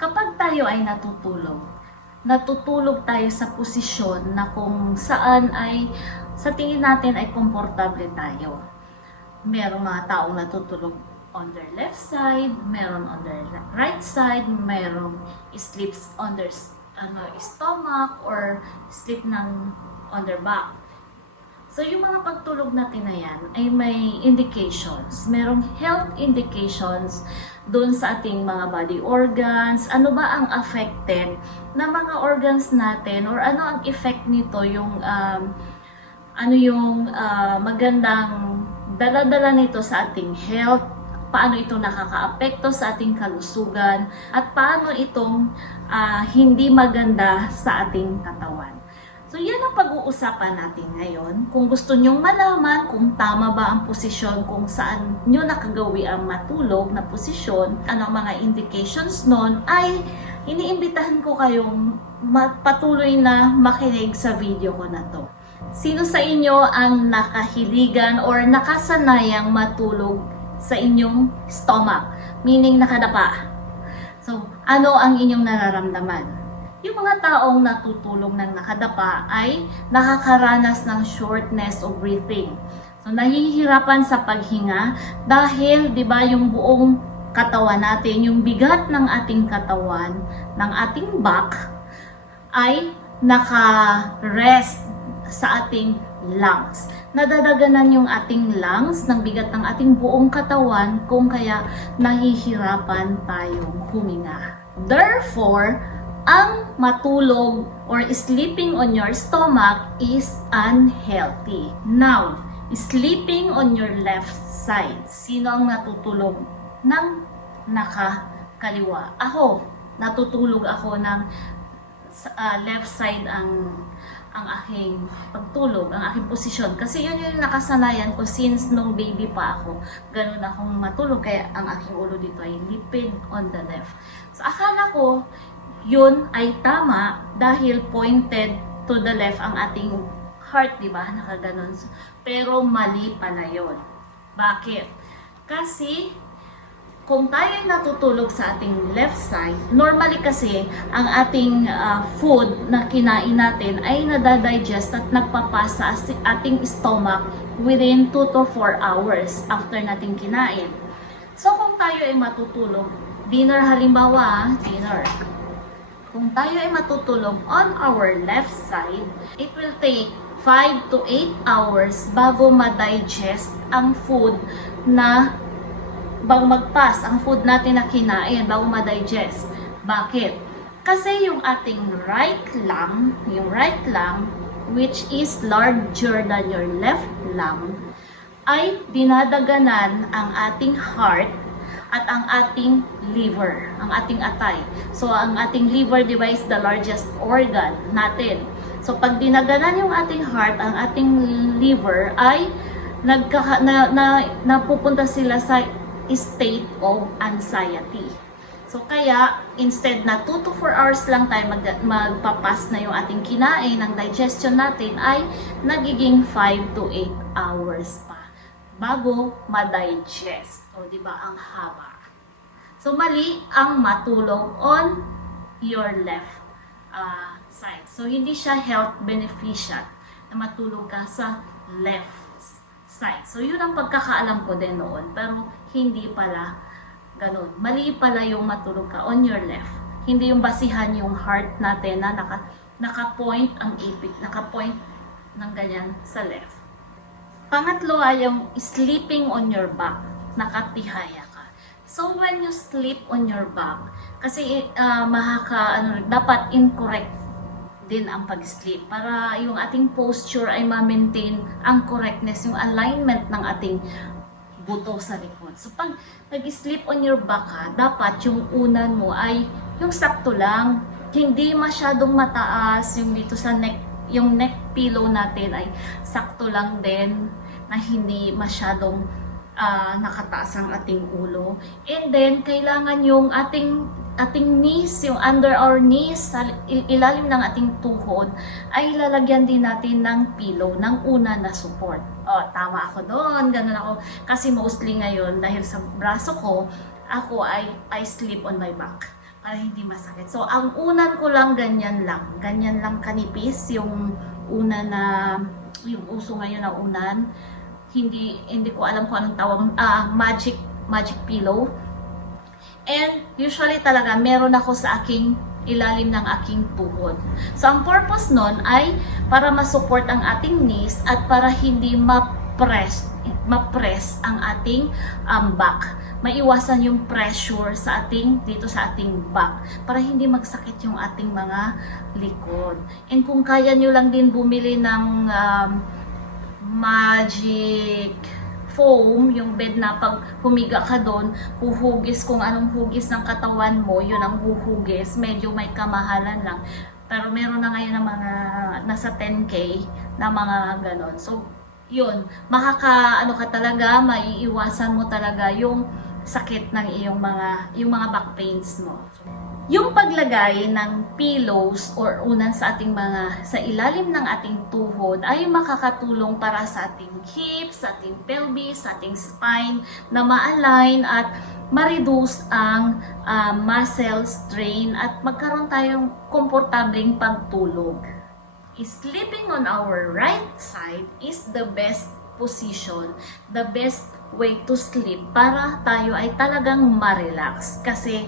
Kapag tayo ay natutulog tayo sa posisyon na kung saan ay sa tingin natin ay komportable tayo. Merong mga taong natutulog on their left side, meron on their right side, merong sleeps on their stomach or sleep on their back. So, yung mga pagtulog natin na yan ay may indications. Merong health indications doon sa ating mga body organs. Ano ba ang affected na mga organs natin or ano ang effect nito, yung magandang dala-dala nito sa ating health, paano ito nakakaapekto sa ating kalusugan, at paano itong hindi maganda sa ating katawan. So, yan ang pag-uusapan natin ngayon. Kung gusto nyong malaman kung tama ba ang posisyon, kung saan nyo nakagawi ang matulog na posisyon, ano ang mga indications nun, ay iniimbitahan ko kayong patuloy na makinig sa video ko na to. Sino sa inyo ang nakahiligan or nakasanayang matulog sa inyong stomach? Meaning nakadapa. So, ano ang inyong nararamdaman? Yung mga taong natutulog ng nakadapa ay nakakaranas ng shortness of breathing. So, nahihirapan sa paghinga dahil, di ba, yung buong katawan natin, yung bigat ng ating katawan, ng ating back, ay naka-rest sa ating lungs. Nadadaganan yung ating lungs ng bigat ng ating buong katawan, kung kaya nahihirapan tayong huminga. Therefore, ang matulog or sleeping on your stomach is unhealthy. Now, sleeping on your left side. Sino ang natutulog ng nakakaliwa? Ako, natutulog ako ng left side ang aking pagtulog, ang aking posisyon. Kasi yun yung nakasanayan ko since nung baby pa ako. Ganun akong matulog, kaya ang aking ulo dito ay lipid on the left. So, akala ko, yun ay tama dahil pointed to the left ang ating heart, di ba? Nakaganon. Pero mali pala yun. Bakit? Kasi kung tayo ay natutulog sa ating left side, normally kasi ang ating food na kinain natin ay nadadigest at nagpapasa sa ating stomach within 2 to 4 hours after nating kinain. So kung tayo ay matutulog, dinner halimbawa, dinner. Kung tayo ay matutulog on our left side, it will take 5 to 8 hours bago ma-digest ang food na bago mag-pass, ang food natin na kinain, bago ma-digest. Bakit? Kasi yung ating right lung, which is larger than your left lung, ay dinadaganan ang ating heart at ang ating liver, ang ating atay. So, ang ating liver, di ba, is the largest organ natin. So, pag dinaganan yung ating heart, ang ating liver, ay napupunta sila sa state of anxiety. So, kaya, instead na 2 to 4 hours lang tayo magpapas na yung ating kinain, ang digestion natin ay nagiging 5 to 8 hours pa bago ma-digest. O, di ba, ang haba. So, mali ang matulog on your left side. So, hindi siya health beneficial na matulog ka sa left side. So, yun ang pagkakaalam ko din noon. Pero, hindi pala ganun. Mali pala yung matulog ka on your left. Hindi yung basihan yung heart natin na naka-point ang ipit, naka-point ng ganyan sa left. Pangatlo ay yung sleeping on your back, nakatihaya ka. So when you sleep on your back, kasi dapat incorrect din ang pag-sleep para yung ating posture ay ma-maintain ang correctness, yung alignment ng ating buto sa likod. So pag nag-sleep on your back ka, dapat yung unan mo ay yung sakto lang, hindi masyadong mataas, yung dito sa neck, yung neck pillow natin ay sakto lang din, na hindi masyadong nakataas ang ating ulo. And then, kailangan yung ating knees, yung under our knees, sa ilalim ng ating tuhod, ay lalagyan din natin ng pillow, ng una na support. O, tama ako doon, ganun ako. Kasi mostly ngayon, dahil sa braso ko, I sleep on my back. para hindi masakit. So, ang unan ko lang, ganyan lang kanipis, yung una na, yung uso ngayon na unan. Hindi ko alam kung anong tawag, magic pillow. And usually talaga, meron ako sa aking ilalim ng aking tuhod. So, ang purpose nun ay para ma-support ang ating knees at para hindi ma-press ang ating back. Maiwasan yung pressure dito sa ating back para hindi magsakit yung ating mga likod. And kung kaya nyo lang din bumili ng magic foam, yung bed na pag humiga ka doon, huhugis kung anong hugis ng katawan mo, yun ang huhugis. Medyo may kamahalan lang. Pero meron na ngayon ng mga nasa 10K na mga ganon. So, yun, ano ka talaga, maiiwasan mo talaga yung sakit ng yung mga back pains mo. Yung paglagay ng pillows or unan sa ilalim ng ating tuhod ay makakatulong para sa ating hips, sa ating pelvis, sa ating spine na ma-align at ma-reduce ang muscle strain at magkaroon tayong komportableng pagtulog. Sleeping on our right side is the best position, the best way to sleep para tayo ay talagang ma-relax. Kasi,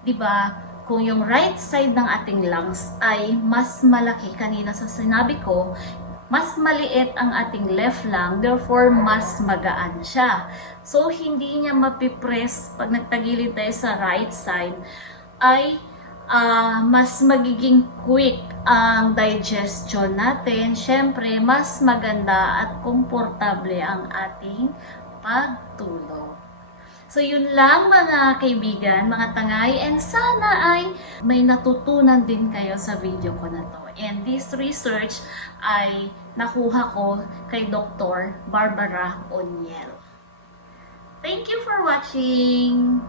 di ba, kung yung right side ng ating lungs ay mas malaki, kanina sa sinabi ko, mas maliit ang ating left lung, therefore mas magaan siya. So, hindi niya mapipress pag nagtagilid tayo sa right side, ay mas magiging quick ang digestion natin. Siyempre, mas maganda at komportable ang ating pagtulog. So, yun lang mga kaibigan, mga tangay, and sana ay may natutunan din kayo sa video ko na to. And this research ay nakuha ko kay Dr. Barbara Oniel. Thank you for watching!